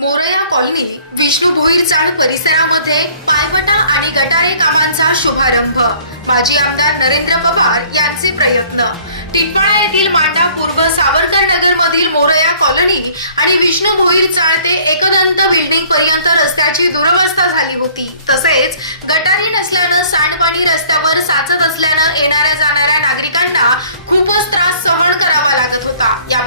Morya colony Vishnu Bhoir चाळ परिसरामध्ये पायवटा आणि गटारे कामांचा शुभारंभ. माजी आमदार नरेंद्र पवार यांचे प्रयत्न. टिटवाळा येथील मांडा पूर्व सावरकर नगर मधील मोरया कॉलनी आणि विष्णू भोईर चाळ ते एकदंत बिल्डिंग पर्यंत रस्त्याची दुरवस्था झाली होती. तसेच गटारी नसल्यानं सांडपाणी रस्त्यावर साचत असल्यानं येणाऱ्या जाणाऱ्या नागरिकांना खूपच त्रास सहन करावा लागत होता. या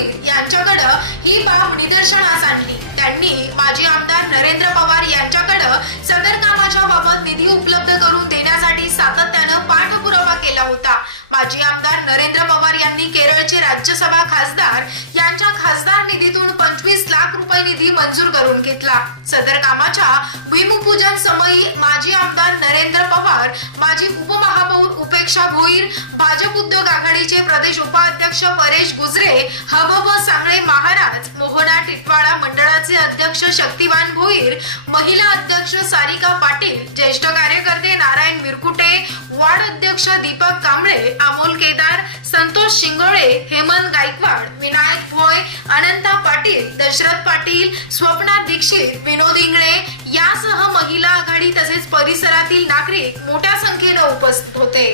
पाटील यांच्याकडे ही बाब निदर्शनास आणली. त्यांनी माजी आमदार नरेंद्र पवार यांच्याकडे सदर कामाच्या बाबत निधी उपलब्ध करून देण्यासाठी सातत्यानं पाठपुरावा केला होता. माजी आमदार नरेंद्र पवार यांनी केरळचे राज्यसभा खासदार यांच्या खासदार निधीतून पंचवीस लाख रुपये निधी मंजूर करून घेतला. सदर कामाच्या भूमिपूजन समयी माजी आमदार नरेंद्र पवार माजी उपमहापौर उपेक्षा भोईर भाजप उद्योग आघाडीचे प्रदेश उपाध्यक्ष परेश गुजरे हबब सांगळे महाराज मोहना टिटवाळा मंडळाचे अध्यक्ष शक्तिवान भोईर महिला अध्यक्ष सारिका पाटील ज्येष्ठ कार्यकर्ते नारायण विरकुटे वार्ड अध्यक्ष दीपक कांबळे अमोल केदार संतोष शिंगोळे हेमंत गायकवाड विनायक भोय अनंता पाटील दशरथ पाटील स्वप्ना दीक्षित विनोद इंगळे यासह महिला आघाडी तसेच परिसरातील नागरिक मोठ्या संख्येनं उपस्थित होते.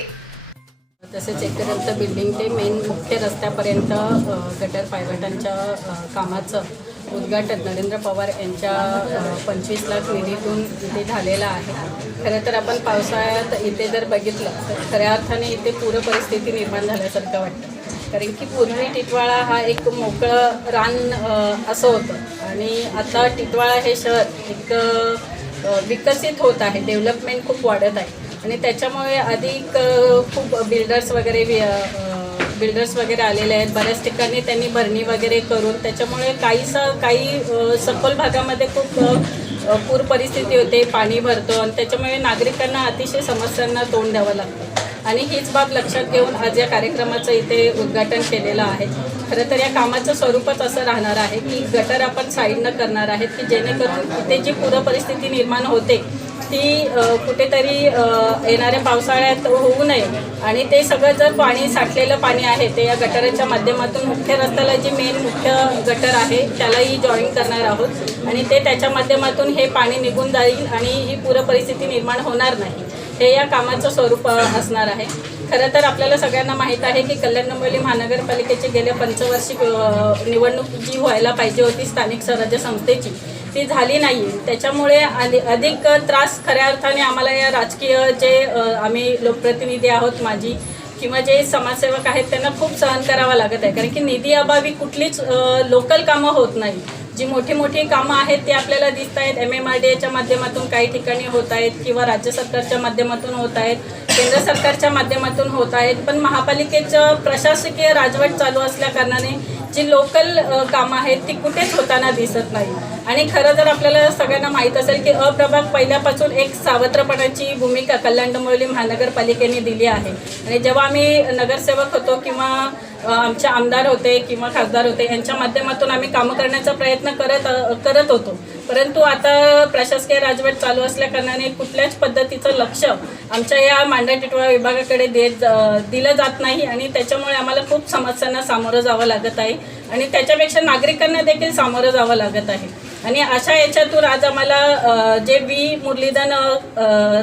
तसेच एकपर्यंत बिल्डिंग ते मेन मुख्य रस्त्यापर्यंत गटर पायवटांच्या कामाचं उद्घाटन नरेंद्र पवार यांच्या पंचवीस लाख निधीतून इथे झालेलं आहे. खरं तर आपण पावसाळ्यात इथे जर बघितलं तर खऱ्या अर्थाने इथे पूर परिस्थिती निर्माण झाल्यासारखं वाटतं. कारण की पूर्वी टिटवाळा हा एक मोकळं रान असं होतं. आणि आता टिटवाळा हे शहर एक विकसित होत आहे डेव्हलपमेंट खूप वाढत आहे. आणि त्याच्यामुळे अधिक खूप बिल्डर्स वगैरे बिल्डर्स वगैरे आलेले आहेत. बऱ्याच ठिकाणी त्यांनी भरणी वगैरे करून त्याच्यामुळे काहीसं काही सखोल भागामध्ये खूप पूर परिस्थिती होते पाणी भरतं. आणि त्याच्यामुळे नागरिकांना अतिशय समस्यांना तोंड द्यावं लागतं. आणि हीच बाब लक्षात घेऊन आज या कार्यक्रमाचं इथे उद्घाटन केलेलं आहे खरं तर या कामाचं स्वरूपच असं राहणार आहे की गटर आपण साईडनं करणार आहेत की जेणेकरून इथे जी पूरपरिस्थिती निर्माण होते ती कुठेतरी येणाऱ्या पावसाळ्यात होऊ नये. आणि ते सगळं जर पाणी साठलेलं पाणी आहे ते या गटाराच्या माध्यमातून मुख्य रस्त्याला जी मेन मुख्य गटर आहे त्यालाही जॉईन करणार आहोत. आणि ते त्याच्या माध्यमातून हे पाणी निघून जाईल आणि ही पूरपरिस्थिती निर्माण होणार नाही. हे या कामाचं स्वरूप असणार आहे. खरं तर आपल्याला सगळ्यांना माहीत आहे की कल्याण डोंबिवली महानगरपालिकेची गेल्या पंचवार्षिक निवडणूक जी व्हायला पाहिजे होती स्थानिक स्वराज्य संस्थेची ती झाली नाही. त्याच्यामुळे आधी- अधिक त्रास खऱ्या अर्थाने आम्हाला या राजकीय जे आम्ही लोकप्रतिनिधी आहोत माझी किंवा जे समाजसेवक आहेत त्यांना खूप सहन करावा लागत आहे. कारण की निधी अभावी कुठलीच लोकल कामं होत नाही. जी मोठी मोठी कामं आहेत ती आपल्याला दिसत आहेत. एम एम आर डी एच्या माध्यमातून काही ठिकाणी होत आहेत किंवा राज्य सरकारच्या माध्यमातून होत आहेत केंद्र सरकारच्या माध्यमातून होत आहेत. पण महापालिकेचं प्रशासकीय राजवट चालू असल्या कारणाने जी लोकल कामं आहेत ती कुठेच होताना दिसत नाही. आणि खरं जर आपल्याला सगळ्यांना माहीत असेल की अप्रभाग पहिल्यापासून एक सावत्रपणाची भूमिका कल्याण डोंबिवली महानगरपालिकेने दिली आहे. आणि जेव्हा आम्ही नगरसेवक होतो किंवा आमचे आमदार होते किंवा खासदार होते यांच्या माध्यमातून आम्ही कामं करण्याचा प्रयत्न करत करत होतो. परंतु आता प्रशासकीय राजवट चालू असल्या कारणाने कुठल्याच पद्धतीचं लक्ष आमच्या या मांडा टिटवा विभागाकडे देत दिलं जात नाही आणि त्याच्यामुळे आम्हाला खूप समस्यांना सामोरं जावं लागत आहे आणि त्याच्यापेक्षा नागरिकांना देखील सामोरं जावं लागत आहे. आणि अशा याच्यातून आज आम्हाला जे वी मुरलीधन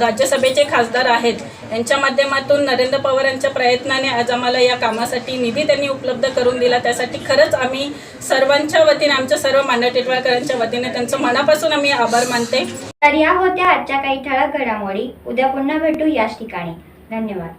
राज्यसभेचे खासदार आहेत यांच्या माध्यमातून नरेंद्र पवार यांच्या प्रयत्नाने आज आम्हाला या कामासाठी निधी त्यांनी उपलब्ध करून दिला. त्यासाठी खरंच आम्ही सर्वांच्या वतीने आमच्या सर्व मान्य टिटवाळकरांच्या वतीने त्यांचं मनापासून आम्ही आभार मानते. तर या होत्या आजच्या काही ठळक घडामोडी. उद्या पुन्हा भेटू याच ठिकाणी. धन्यवाद.